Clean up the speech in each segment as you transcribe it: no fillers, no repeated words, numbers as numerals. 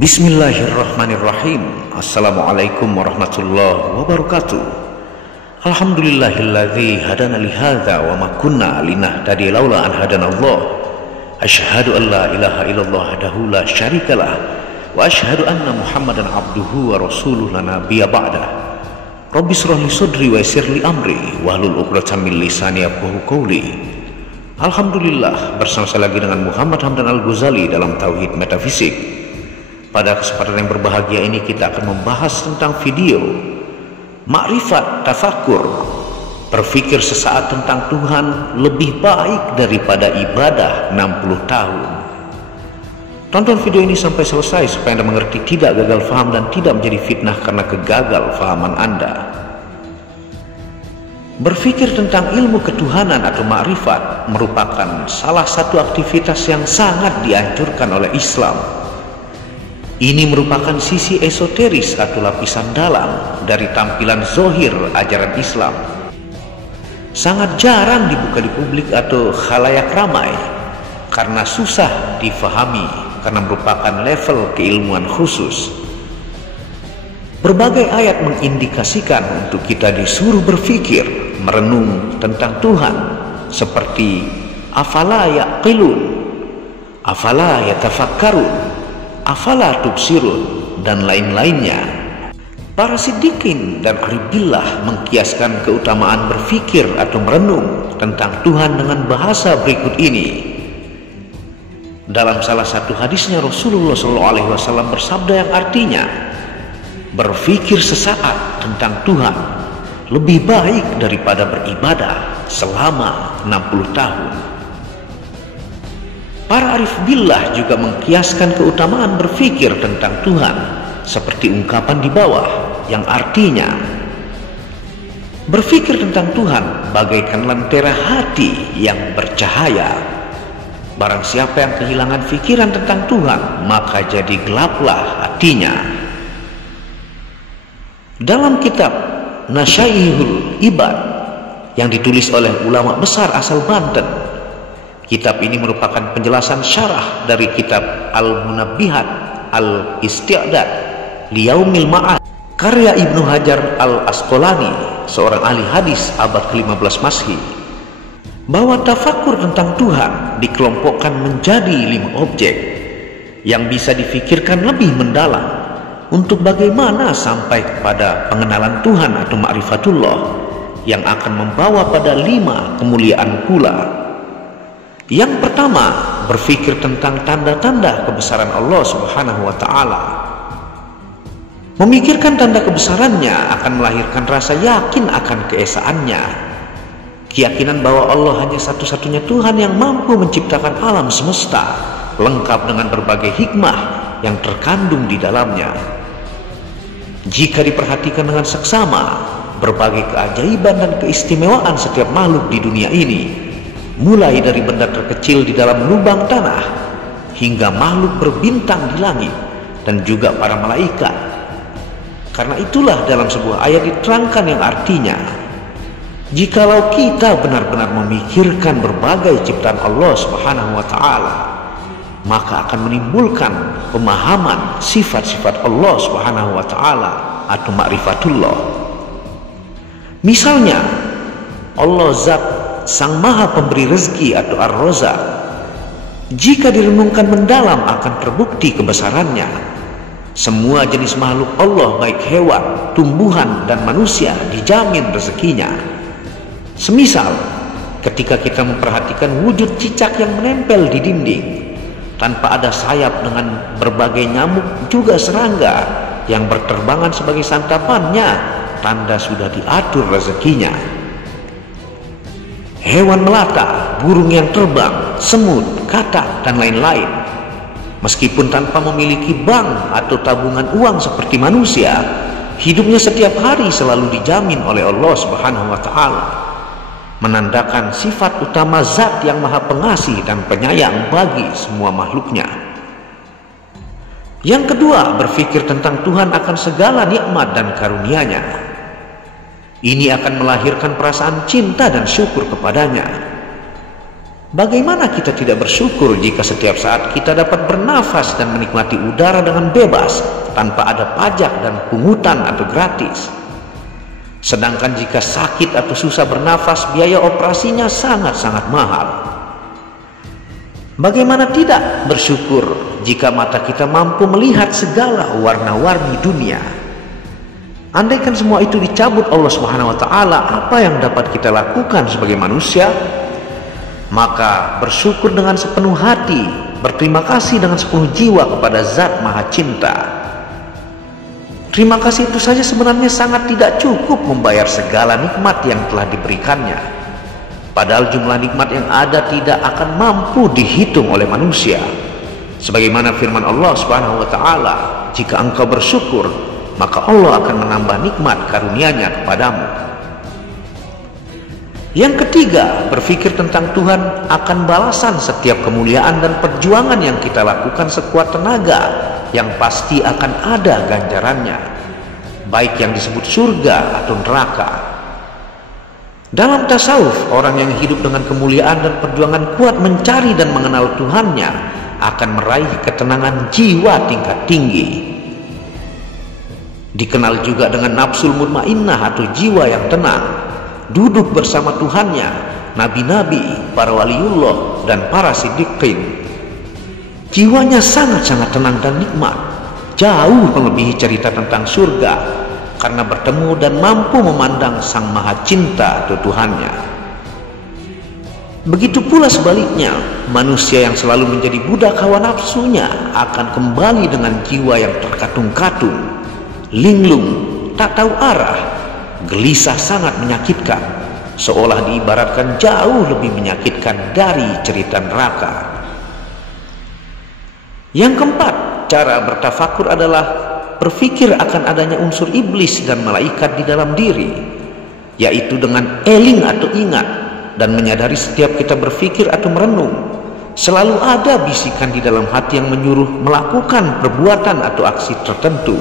Bismillahirrahmanirrahim. Assalamualaikum warahmatullahi wabarakatuh. Alhamdulillahilladzi hadana lihadza wa ma kunna linahtadiya laula an hadanallah. Asyhadu an la ilaha illallah wahdahu la syarikalah wa asyhadu anna Muhammadan abduhu wa rasuluhu la nabiyya ba'da. Rabbi shrah li sadri wa yassir li amri wahlul 'uqdatam min lisani yafqahu qawli. Alhamdulillah, bersama saya lagi dengan Muhammad Hamdan Al-Ghazali dalam Tauhid Metafisik. Pada kesempatan yang berbahagia ini kita akan membahas tentang video Ma'rifat Tafakur, berpikir sesaat tentang Tuhan lebih baik daripada ibadah 60 tahun. Tonton video ini sampai selesai supaya Anda mengerti, tidak gagal faham dan tidak menjadi fitnah karena kegagal fahaman Anda. Berpikir tentang ilmu ketuhanan atau ma'rifat merupakan salah satu aktivitas yang sangat dianjurkan oleh Islam. Ini merupakan sisi esoteris atau lapisan dalam dari tampilan zohir ajaran Islam. Sangat jarang dibuka di publik atau khalayak ramai karena susah difahami, karena merupakan level keilmuan khusus. Berbagai ayat mengindikasikan untuk kita disuruh berpikir, merenung tentang Tuhan, seperti afala yaqilun, afala yatafakkarun, afala tubsirun, dan lain-lainnya. Para siddiqin dan aribillah mengkiaskan keutamaan berpikir atau merenung tentang Tuhan dengan bahasa berikut ini. Dalam salah satu hadisnya Rasulullah SAW bersabda yang artinya, berpikir sesaat tentang Tuhan lebih baik daripada beribadah selama 60 tahun. Para arif billah juga mengkiaskan keutamaan berpikir tentang Tuhan seperti ungkapan di bawah yang artinya, berpikir tentang Tuhan bagaikan lentera hati yang bercahaya. Barang siapa yang kehilangan pikiran tentang Tuhan, maka jadi gelaplah hatinya. Dalam kitab Nasyaihul Ibad yang ditulis oleh ulama besar asal Banten, kitab ini merupakan penjelasan syarah dari kitab Al-Munabbihat Al-Isti'dad Liyaumil Ma'ad karya Ibnu Hajar Al-Asqalani, seorang ahli hadis abad ke-15 Masehi, bahwa tafakur tentang Tuhan dikelompokkan menjadi 5 objek yang bisa difikirkan lebih mendalam untuk bagaimana sampai kepada pengenalan Tuhan atau ma'rifatullah yang akan membawa pada 5 kemuliaan pula. Yang pertama, berpikir tentang tanda-tanda kebesaran Allah Subhanahu wa Ta'ala. Memikirkan tanda kebesarannya akan melahirkan rasa yakin akan keesaannya, keyakinan bahwa Allah hanya satu-satunya Tuhan yang mampu menciptakan alam semesta lengkap dengan berbagai hikmah yang terkandung di dalamnya. Jika diperhatikan dengan seksama, berbagai keajaiban dan keistimewaan setiap makhluk di dunia ini, mulai dari benda terkecil di dalam lubang tanah hingga makhluk berbintang di langit dan juga para malaikat. Karena itulah dalam sebuah ayat diterangkan yang artinya, jikalau kita benar-benar memikirkan berbagai ciptaan Allah Subhanahu wa Ta'ala, maka akan menimbulkan pemahaman sifat-sifat Allah Subhanahu wa Ta'ala atau ma'rifatullah. Misalnya, Allah Zat Sang Maha Pemberi Rezeki atau Ar-Razzaq, jika direnungkan mendalam akan terbukti kebesarannya. Semua jenis makhluk Allah, baik hewan, tumbuhan, dan manusia, dijamin rezekinya. Semisal ketika kita memperhatikan wujud cicak yang menempel di dinding tanpa ada sayap, dengan berbagai nyamuk juga serangga yang berterbangan sebagai santapannya, tanda sudah diatur rezekinya. Hewan melata, burung yang terbang, semut, katak, dan lain-lain, meskipun tanpa memiliki bank atau tabungan uang seperti manusia, hidupnya setiap hari selalu dijamin oleh Allah Subhanahu wa Ta'ala, menandakan sifat utama Zat yang Maha Pengasih dan Penyayang bagi semua makhluknya. Yang kedua, berpikir tentang Tuhan akan segala nikmat dan karunia-Nya. Ini akan melahirkan perasaan cinta dan syukur kepadanya. Bagaimana kita tidak bersyukur jika setiap saat kita dapat bernafas dan menikmati udara dengan bebas tanpa ada pajak dan pungutan atau gratis? Sedangkan jika sakit atau susah bernafas, biaya operasinya sangat-sangat mahal. Bagaimana tidak bersyukur jika mata kita mampu melihat segala warna-warni dunia? Andaikan semua itu dicabut Allah Subhanahu wa Ta'ala, apa yang dapat kita lakukan sebagai manusia? Maka bersyukur dengan sepenuh hati, berterima kasih dengan sepenuh jiwa kepada Zat Maha Cinta. Terima kasih itu saja sebenarnya sangat tidak cukup membayar segala nikmat yang telah diberikannya. Padahal jumlah nikmat yang ada tidak akan mampu dihitung oleh manusia. Sebagaimana firman Allah Subhanahu wa Ta'ala, jika engkau bersyukur, maka Allah akan menambah nikmat karunia-Nya kepadamu. Yang ketiga, berpikir tentang Tuhan akan balasan setiap kemuliaan dan perjuangan yang kita lakukan sekuat tenaga, yang pasti akan ada ganjarannya, baik yang disebut surga atau neraka. Dalam tasawuf, orang yang hidup dengan kemuliaan dan perjuangan kuat mencari dan mengenal Tuhannya akan meraih ketenangan jiwa tingkat tinggi. Dikenal juga dengan nafsul mutmainnah atau jiwa yang tenang, duduk bersama Tuhannya, nabi-nabi, para waliullah, dan para siddiqin. Jiwanya sangat-sangat tenang dan nikmat, jauh melebihi cerita tentang surga, karena bertemu dan mampu memandang Sang Maha Cinta atau Tuhannya. Begitu pula sebaliknya, manusia yang selalu menjadi budak hawa nafsunya akan kembali dengan jiwa yang terkatung-katung, linglung, tak tahu arah, gelisah, sangat menyakitkan, seolah diibaratkan jauh lebih menyakitkan dari cerita neraka. Yang keempat, cara bertafakur adalah berpikir akan adanya unsur iblis dan malaikat di dalam diri, yaitu dengan eling atau ingat dan menyadari setiap kita berpikir atau merenung, selalu ada bisikan di dalam hati yang menyuruh melakukan perbuatan atau aksi tertentu.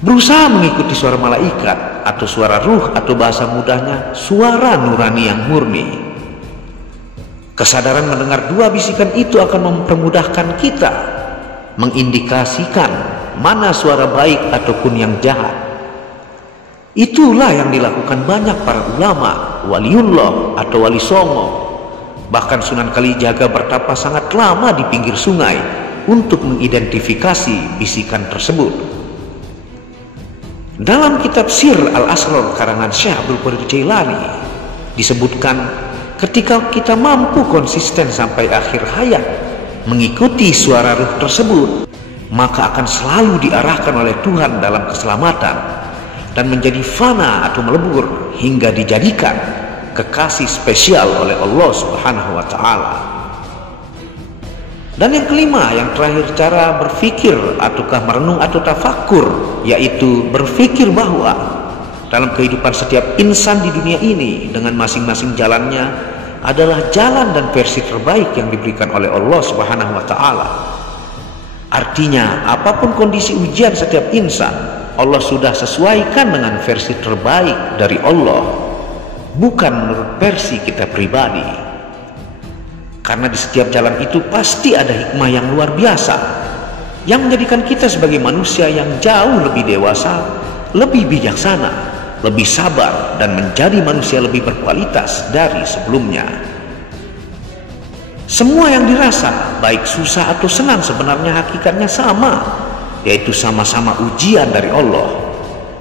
Berusaha mengikuti suara malaikat atau suara ruh, atau bahasa mudahnya suara nurani yang murni. Kesadaran mendengar dua bisikan itu akan mempermudahkan kita mengindikasikan mana suara baik ataupun yang jahat. Itulah yang dilakukan banyak para ulama, waliullah atau wali songo. Bahkan Sunan Kalijaga bertapa sangat lama di pinggir sungai untuk mengidentifikasi bisikan tersebut. Dalam kitab Sir Al-Asrar karangan Syekh Abdul Qadir Jailani disebutkan, ketika kita mampu konsisten sampai akhir hayat mengikuti suara ruh tersebut, maka akan selalu diarahkan oleh Tuhan dalam keselamatan dan menjadi fana atau melebur hingga dijadikan kekasih spesial oleh Allah Subhanahu wa Ta'ala. Dan yang kelima, yang terakhir, cara berpikir ataukah merenung atau tafakur, yaitu berpikir bahwa dalam kehidupan setiap insan di dunia ini dengan masing-masing jalannya adalah jalan dan versi terbaik yang diberikan oleh Allah Subhanahu wa Ta'ala. Artinya, apapun kondisi ujian setiap insan, Allah sudah sesuaikan dengan versi terbaik dari Allah, bukan menurut versi kita pribadi. Karena di setiap jalan itu pasti ada hikmah yang luar biasa yang menjadikan kita sebagai manusia yang jauh lebih dewasa, lebih bijaksana, lebih sabar, dan menjadi manusia lebih berkualitas dari sebelumnya. Semua yang dirasa, baik susah atau senang, sebenarnya hakikatnya sama, yaitu sama-sama ujian dari Allah.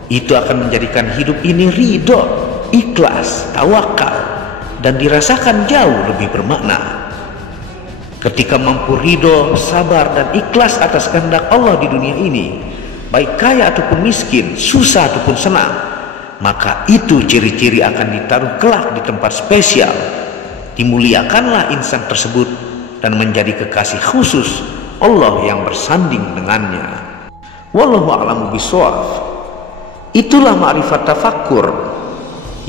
Itu akan menjadikan hidup ini ridho, ikhlas, tawakal, dan dirasakan jauh lebih bermakna. Ketika mampu ridho, sabar, dan ikhlas atas kehendak Allah di dunia ini, baik kaya ataupun miskin, susah ataupun senang, maka itu ciri-ciri akan ditaruh kelak di tempat spesial. Dimuliakanlah insan tersebut dan menjadi kekasih khusus Allah yang bersanding dengannya. Wallahu a'lamu bishawab. Itulah ma'rifat tafakkur,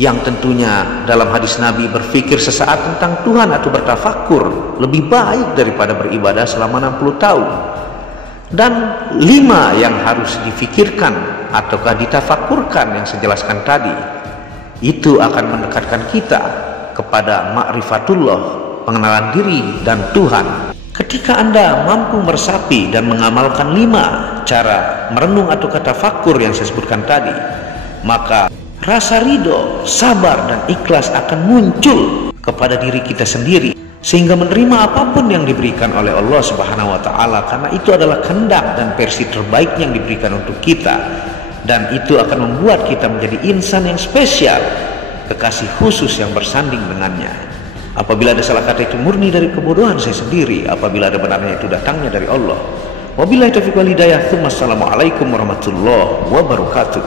yang tentunya dalam hadis Nabi berpikir sesaat tentang Tuhan atau bertafakur lebih baik daripada beribadah selama 60 tahun. Dan 5 yang harus difikirkan ataukah ditafakurkan yang saya jelaskan tadi, itu akan mendekatkan kita kepada ma'rifatullah pengenalan diri dan Tuhan. Ketika Anda mampu meresapi dan mengamalkan 5 cara merenung atau kata fakur yang saya sebutkan tadi, maka rasa ridho, sabar, dan ikhlas akan muncul kepada diri kita sendiri, sehingga menerima apapun yang diberikan oleh Allah Subhanahu wa Ta'ala, karena itu adalah kehendak dan versi terbaik yang diberikan untuk kita, dan itu akan membuat kita menjadi insan yang spesial, kekasih khusus yang bersanding dengannya. Apabila ada salah kata itu murni dari kebodohan saya sendiri, apabila ada benarnya itu datangnya dari Allah. Wabillahi taufiq wal hidayah. Assalamualaikum warahmatullahi wabarakatuh.